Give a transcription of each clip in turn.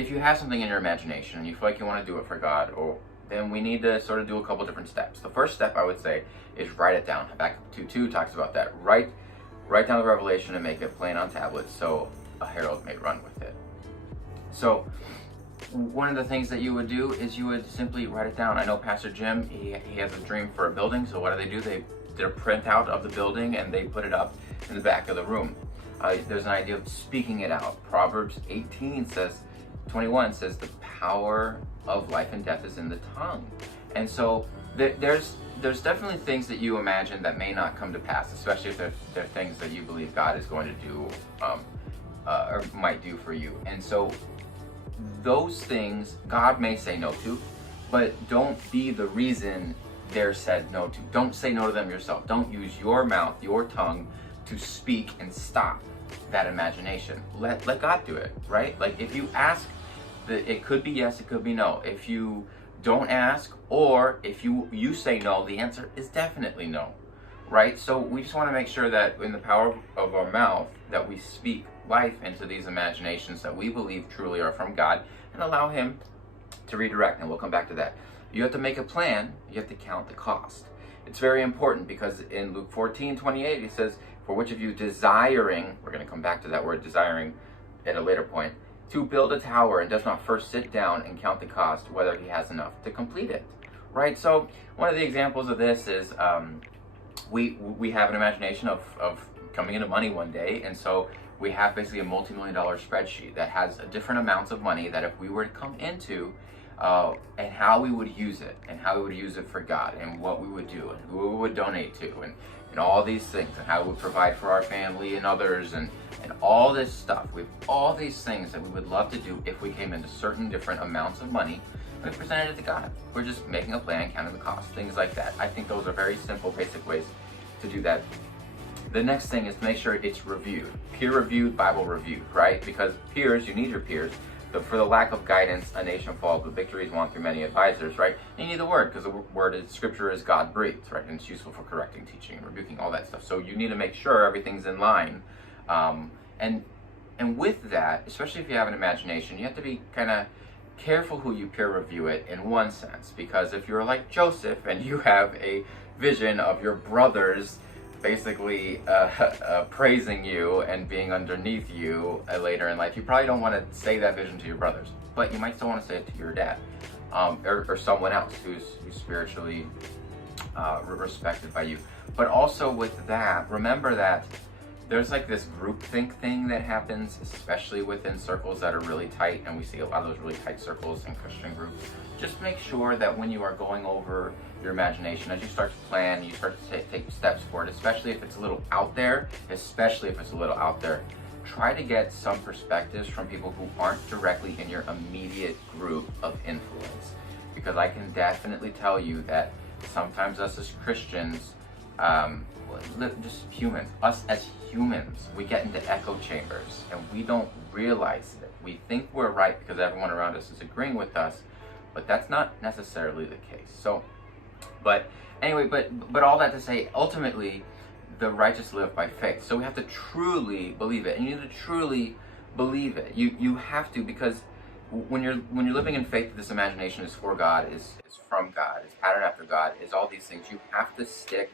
if you have something in your imagination and you feel like you want to do it for God, then we need to sort of do a couple different steps. The first step, I would say, is write it down. Habakkuk 2:2 talks about that. Write down the revelation and make it plain on tablets so a herald may run with it. So one of the things that you would do is you would simply write it down. I know Pastor Jim, he has a dream for a building, so what do? They did a printout of the building and they put it up in the back of the room. There's an idea of speaking it out. Proverbs 18:21 says the power of life and death is in the tongue. And so there's definitely things that you imagine that may not come to pass, especially if they're things that you believe God is going to do or might do for you. And so those things God may say no to, but don't be the reason they're said no to. Don't say no to them yourself. Don't use your mouth, your tongue to speak and stop that imagination. Let God do it, right? Like if you ask, it could be yes, it could be no. If you don't ask, or if you say no, the answer is definitely no, right? So we just want to make sure that in the power of our mouth that we speak life into these imaginations that we believe truly are from God and allow Him to redirect, and we'll come back to that. You have to make a plan. You have to count the cost. It's very important because in Luke 14:28 it says, for which of you desiring, we're going to come back to that word desiring at a later point, to build a tower and does not first sit down and count the cost, whether he has enough to complete it, right? So one of the examples of this is we have an imagination of coming into money one day, and so we have basically a multi-million-dollar spreadsheet that has different amounts of money that if we were to come into and how we would use it, and how we would use it for God, and what we would do, and who we would donate to, and all these things, and how we would provide for our family and others, and all this stuff. We have all these things that we would love to do if we came into certain different amounts of money, and we presented it to God. We're just making a plan, counting the cost, things like that. I think those are very simple, basic ways to do that. The next thing is to make sure it's reviewed, peer-reviewed, Bible-reviewed, right? Because peers, you need your peers. But for the lack of guidance, a nation falls, but victory is won through many advisors, right? And you need the word, because the word is, scripture is God-breathed, right? And it's useful for correcting, teaching, and rebuking, all that stuff. So you need to make sure everything's in line. And with that, especially if you have an imagination, you have to be kind of careful who you peer review it in one sense. Because if you're like Joseph and you have a vision of your brothers basically praising you and being underneath you later in life, you probably don't want to say that vision to your brothers, but you might still want to say it to your dad or someone else who's spiritually respected by you. But also with that, remember that there's like this groupthink thing that happens, especially within circles that are really tight, and we see a lot of those really tight circles in Christian groups. Just make sure that when you are going over your imagination, as you start to plan, you start to take steps for it, especially if it's a little out there, try to get some perspectives from people who aren't directly in your immediate group of influence. Because I can definitely tell you that sometimes us as Christians, just humans, us as humans, we get into echo chambers and we don't realize it. We think we're right because everyone around us is agreeing with us, but that's not necessarily the case. So, but anyway, but all that to say, ultimately, the righteous live by faith. So we have to truly believe it, and you need to truly believe it. You have to, because when you're living in faith that this imagination is for God, is from God, is patterned after God, is all these things, you have to stick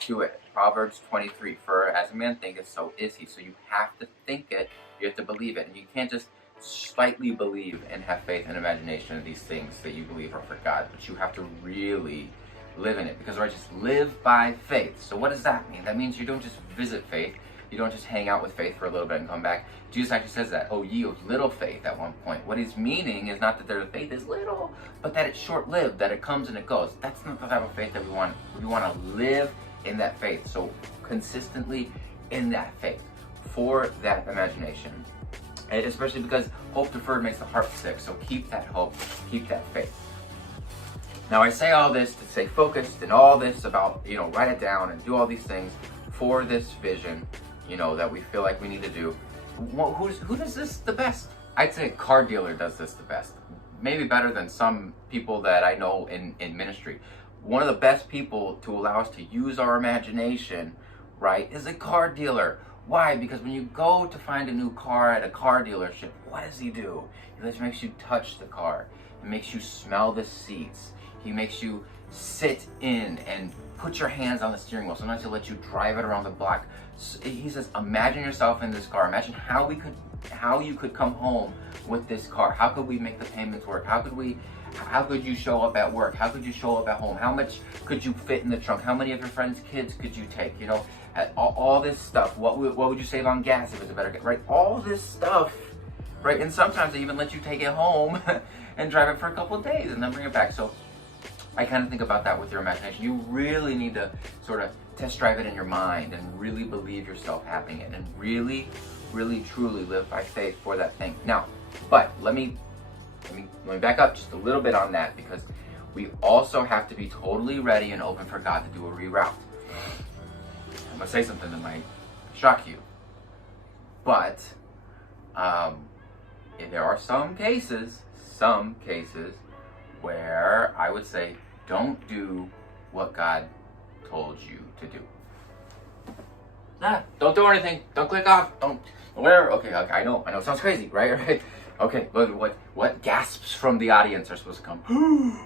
to it. Proverbs 23, for as a man thinketh, so is he. So you have to think it, you have to believe it, and you can't just slightly believe and have faith and imagination of these things that you believe are for God, but you have to really live in it, because righteous live by faith. So what does that mean? That means you don't just visit faith, you don't just hang out with faith for a little bit and come back. Jesus actually says that, oh ye of little faith, at one point. What he's meaning is not that their faith is little, but that it's short-lived, that it comes and it goes. That's not the type of faith that we want. We want to live in that faith, so consistently in that faith for that imagination. And especially because hope deferred makes the heart sick, so keep that hope, keep that faith. Now I say all this to stay focused and all this about, write it down and do all these things for this vision, that we feel like we need to do. Who does this the best? I'd say a car dealer does this the best. Maybe better than some people that I know in ministry. One of the best people to allow us to use our imagination, right, is a car dealer Why? Because when you go to find a new car at a car dealership, what does he do? He just makes you touch the car. He makes you smell the seats. He makes you sit in and put your hands on the steering wheel. Sometimes he'll let you drive it around the block. He says, imagine yourself in this car. Imagine how you could come home with this car. How could we make the payments work? How could you show up at work? How could you show up at home? How much could you fit in the trunk? How many of your friends' kids could you take? You know, all this stuff. What would you save on gas if it was a better gas? Right? All this stuff, right? And sometimes they even let you take it home and drive it for a couple of days and then bring it back. So I kind of think about that with your imagination. You really need to sort of test drive it in your mind and really believe yourself having it and really, really, truly live by faith for that thing. Now, but let me back up just a little bit on that, because we also have to be totally ready and open for God to do a reroute. I'm gonna say something that might shock you, but there are some cases where I would say don't do what God told you to do. Don't do anything. Don't click off. Don't whatever. Okay. I know. It sounds crazy, right? Right. Okay. But what gasps from the audience are supposed to come?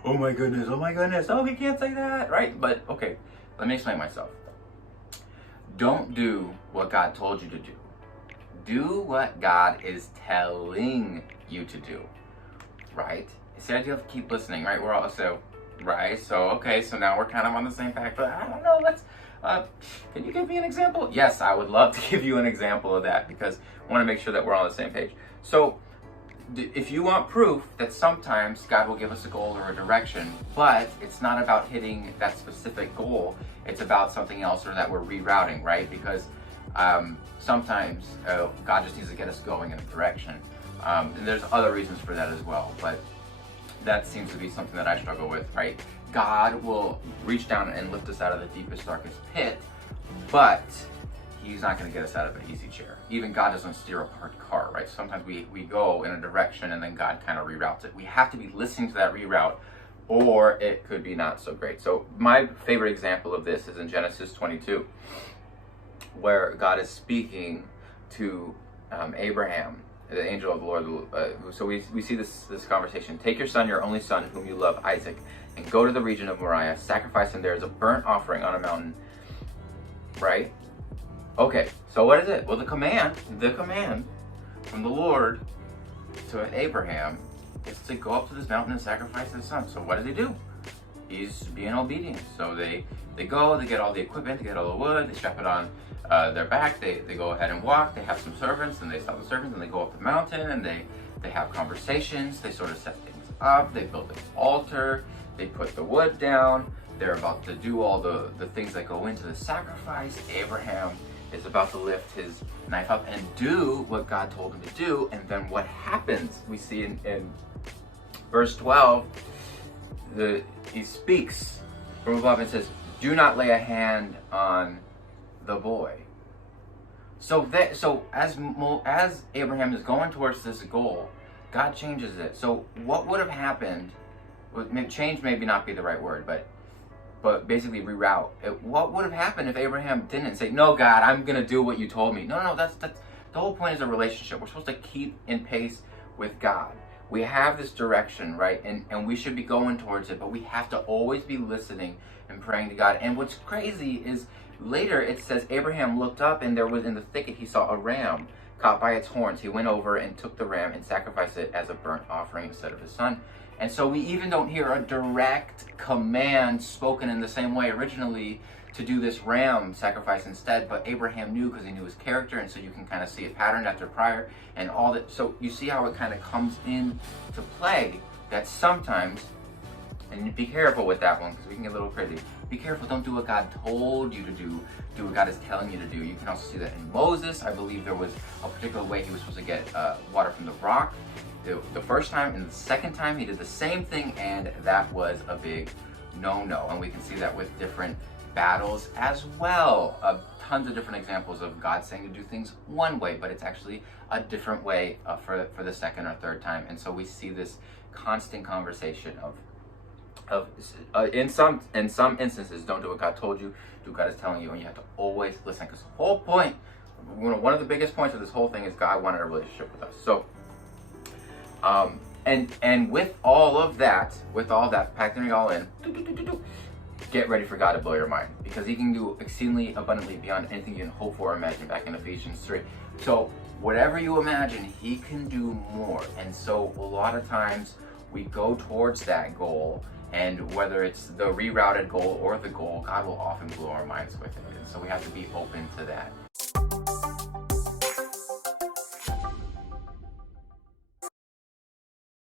Oh my goodness. Oh my goodness. Oh, we can't say that, right? But okay. Let me explain myself. Don't do what God told you to do. Do what God is telling you to do, right? It's the idea of keep listening, right? We're also, right? So, okay, so now we're kind of on the same path, but I don't know, can you give me an example? Yes, I would love to give you an example of that, because I want to make sure that we're on the same page. So, if you want proof that sometimes God will give us a goal or a direction, but it's not about hitting that specific goal, it's about something else, or that we're rerouting, right? Because sometimes God just needs to get us going in a direction. And there's other reasons for that as well, but that seems to be something that I struggle with, right? God will reach down and lift us out of the deepest, darkest pit, but He's not going to get us out of an easy chair. Even God doesn't steer a parked car, right? Sometimes we go in a direction and then God kind of reroutes it. We have to be listening to that reroute, or it could be not so great. So my favorite example of this is in Genesis 22, where God is speaking to Abraham, the angel of the Lord. So we see this conversation. Take your son, your only son, whom you love, Isaac, and go to the region of Moriah, sacrifice him there as a burnt offering on a mountain. Right? Okay, so what is it? Well, the command from the Lord to Abraham is to go up to this mountain and sacrifice his son. So what does he do? He's being obedient. So they go, they get all the equipment, they get all the wood, they strap it on their back, they go ahead and walk, they have some servants, and they stop the servants, and they go up the mountain, and they have conversations, they sort of set things up, they build an altar, they put the wood down, they're about to do all the things that go into the sacrifice. Abraham is about to lift his knife up and do what God told him to do, and then what happens? We see in verse 12, he speaks from above and says, "Do not lay a hand on the boy." So as Abraham is going towards this goal, God changes it. So what would have happened? Change maybe not be the right word, but basically reroute. What would have happened if Abraham didn't say, "No, God, I'm gonna do what you told me"? No, that's the whole point is a relationship. We're supposed to keep in pace with God. We have this direction, right? And we should be going towards it, but we have to always be listening and praying to God. And what's crazy is later it says Abraham looked up, and there was in the thicket he saw a ram caught by its horns. He went over and took the ram and sacrificed it as a burnt offering instead of his son. And so we even don't hear a direct command spoken in the same way originally to do this ram sacrifice instead, but Abraham knew because he knew his character, and so you can kind of see a pattern after prior and all that. So you see how it kind of comes in to play, that sometimes, and be careful with that one because we can get a little crazy. Be careful, don't do what God told you to do what God is telling you to do. You can also see that in Moses. I believe there was a particular way he was supposed to get water from the rock. The first time, and the second time he did the same thing, and that was a big no-no. And we can see that with different battles as well. Tons of different examples of God saying to do things one way, but it's actually a different way for the second or third time. And so we see this constant conversation of in some instances, don't do what God told you, do what God is telling you, and you have to always listen, because the whole point of one of the biggest points of this whole thing is God wanted a relationship with us. So, and with all that, factoring it all in, get ready for God to blow your mind, because He can do exceedingly abundantly beyond anything you can hope for or imagine, back in Ephesians 3. So whatever you imagine, He can do more. And so a lot of times we go towards that goal, and whether it's the rerouted goal or the goal, God will often blow our minds with it. And so we have to be open to that.